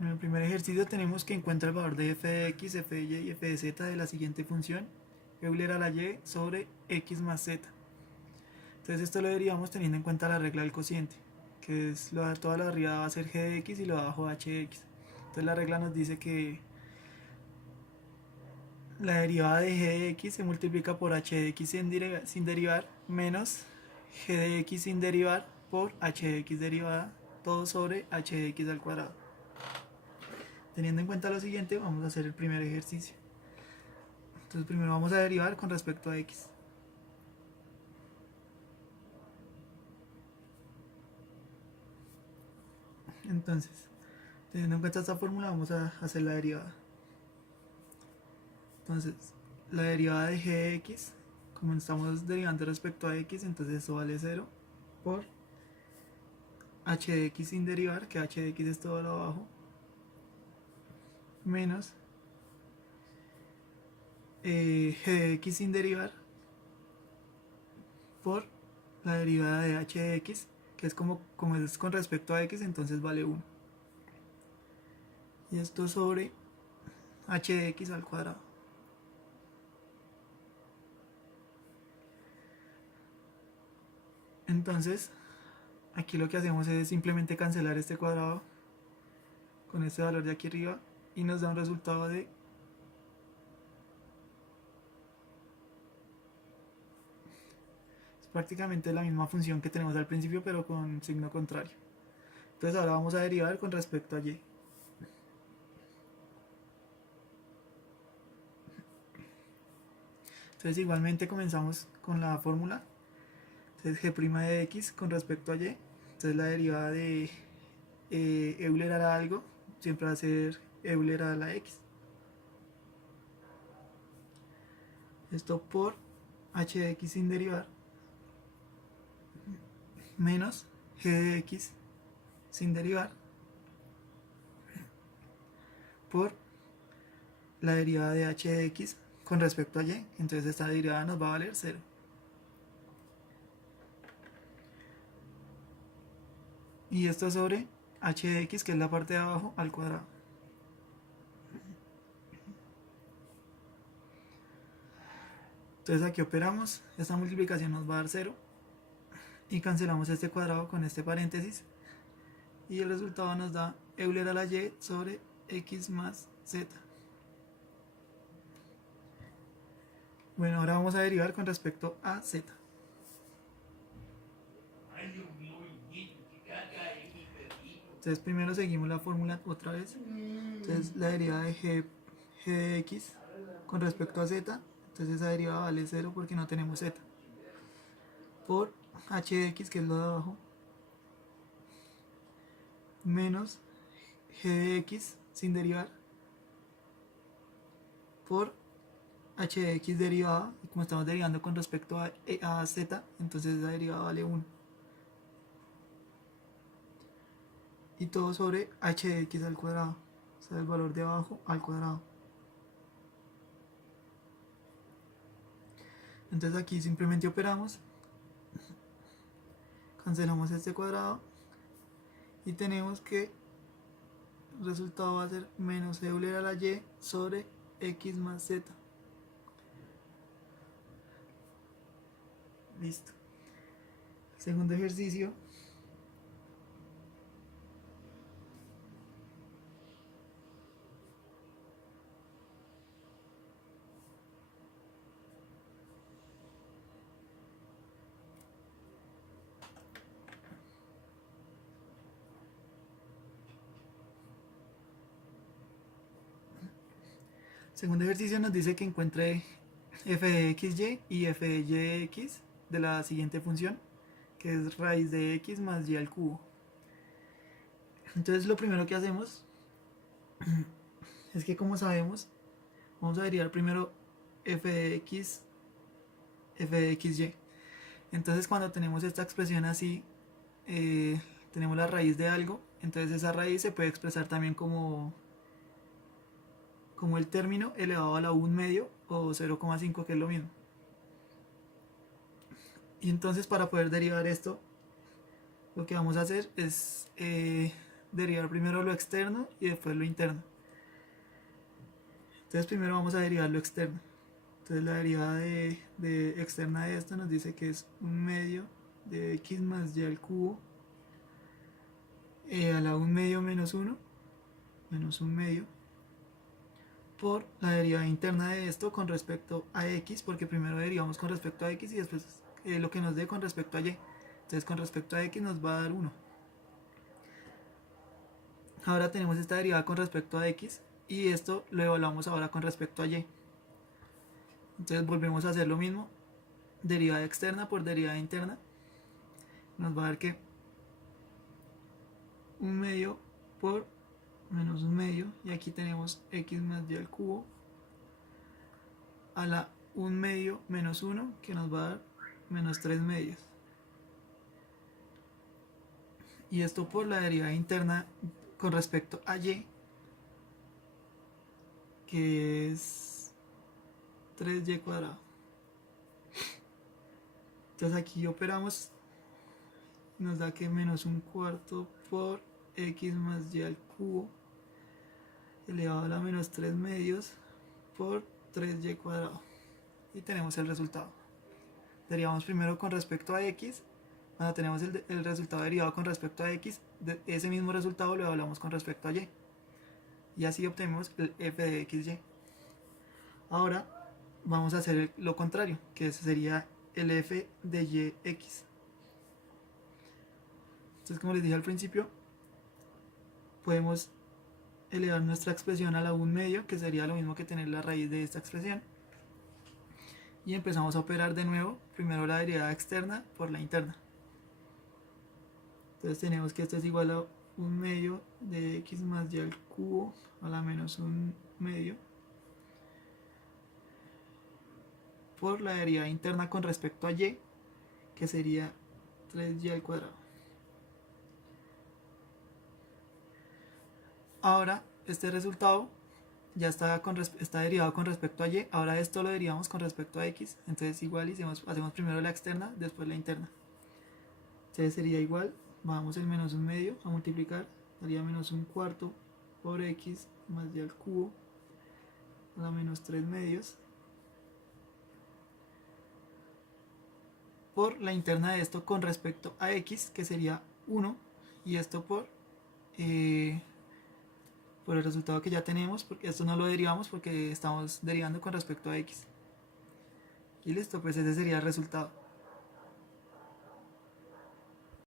En el primer ejercicio tenemos que encuentra el valor de f de x, f de y y f de z de la siguiente función, Euler a la y sobre x más z. Entonces esto lo derivamos teniendo en cuenta la regla del cociente, que es toda la de arriba va a ser g de x y lo de abajo h de x. Entonces la regla nos dice que la derivada de g de x se multiplica por h de x sin derivar menos g de x sin derivar por h de x derivada, todo sobre h de x al cuadrado. Teniendo en cuenta lo siguiente, vamos a hacer el primer ejercicio. Entonces primero vamos a derivar con respecto a x. Entonces, teniendo en cuenta esta fórmula, vamos a hacer la derivada. Entonces, la derivada de g de x, como estamos derivando respecto a x, entonces eso vale 0 por h de x sin derivar, que h de x es todo lo abajo, menos g de x sin derivar por la derivada de h de x, que es como es con respecto a x, entonces vale 1. Y esto sobre h de x al cuadrado. Entonces, aquí lo que hacemos es simplemente cancelar este cuadrado con este valor de aquí arriba y nos da un resultado de prácticamente la misma función que tenemos al principio, pero con signo contrario. Entonces ahora vamos a derivar con respecto a y. Entonces igualmente comenzamos con la fórmula. Entonces g' de x con respecto a y. Entonces la derivada de Euler a la algo siempre va a ser Euler a la x. Esto por h de x sin derivar menos g de x sin derivar por la derivada de h de x con respecto a y. Entonces esta derivada nos va a valer 0. Y esto sobre h de x, que es la parte de abajo, al cuadrado. Entonces aquí operamos, esta multiplicación nos va a dar 0 y cancelamos este cuadrado con este paréntesis y el resultado nos da Euler a la y sobre x más z. Bueno, ahora vamos a derivar con respecto a z. Entonces primero seguimos la fórmula otra vez. Entonces la derivada de g de x con respecto a z, entonces esa derivada vale 0 porque no tenemos z. Por h de x, que es lo de abajo, menos g de x sin derivar por h de x derivada, y como estamos derivando con respecto a z, entonces esa derivada vale 1. Y todo sobre h de x al cuadrado, o sea, el valor de abajo al cuadrado. Entonces aquí simplemente operamos, cancelamos este cuadrado y tenemos que el resultado va a ser menos Euler a la y sobre x más z. Listo. Segundo ejercicio. Segundo ejercicio nos dice que encuentre f de xy y f de y de x de la siguiente función, que es raíz de x más y al cubo. Entonces lo primero que hacemos es que, como sabemos, vamos a derivar primero f de x, f de xy. Entonces cuando tenemos esta expresión así, tenemos la raíz de algo, entonces esa raíz se puede expresar también como el término elevado a la 1 medio o 0,5, que es lo mismo. Y entonces para poder derivar esto, lo que vamos a hacer es derivar primero lo externo y después lo interno. Entonces primero vamos a derivar lo externo. Entonces la derivada de externa de esto nos dice que es un medio de x más y al cubo a la 1 medio menos 1 menos 1 medio por la derivada interna de esto con respecto a x, porque primero derivamos con respecto a x y después lo que nos dé con respecto a y. Entonces con respecto a x nos va a dar 1. Ahora tenemos esta derivada con respecto a x y esto lo evaluamos ahora con respecto a y. Entonces volvemos a hacer lo mismo, derivada externa por derivada interna. Nos va a dar que 1 medio por menos 1 medio, y aquí tenemos x más y al cubo a la 1 medio menos 1, que nos va a dar menos 3 medios. Y esto por la derivada interna con respecto a y, que es 3y cuadrado. Entonces aquí operamos, nos da que menos 1 cuarto por x más y al cubo elevado a la menos 3 medios por 3y cuadrado. Y tenemos el resultado. Derivamos primero con respecto a x. Cuando tenemos el resultado derivado con respecto a x, ese mismo resultado lo evaluamos con respecto a y. Y así obtenemos el f de xy. Ahora vamos a hacer lo contrario, que sería el f de yx. Entonces, como les dije al principio, podemos elevar nuestra expresión a la 1 medio, que sería lo mismo que tener la raíz de esta expresión. Y empezamos a operar de nuevo, primero la derivada externa por la interna. Entonces tenemos que esto es igual a 1 medio de x más y al cubo a la menos 1 medio por la derivada interna con respecto a y, que sería 3y al cuadrado. Ahora este resultado ya está derivado con respecto a y. Ahora esto lo derivamos con respecto a x. Entonces igual hacemos primero la externa, después la interna. Entonces sería igual, bajamos el menos 1 medio a multiplicar, daría menos 1 cuarto por x más y al cubo a la menos 3 medios por la interna de esto con respecto a x, que sería 1, y esto por el resultado que ya tenemos, porque esto no lo derivamos porque estamos derivando con respecto a x. Y listo, pues ese sería el resultado.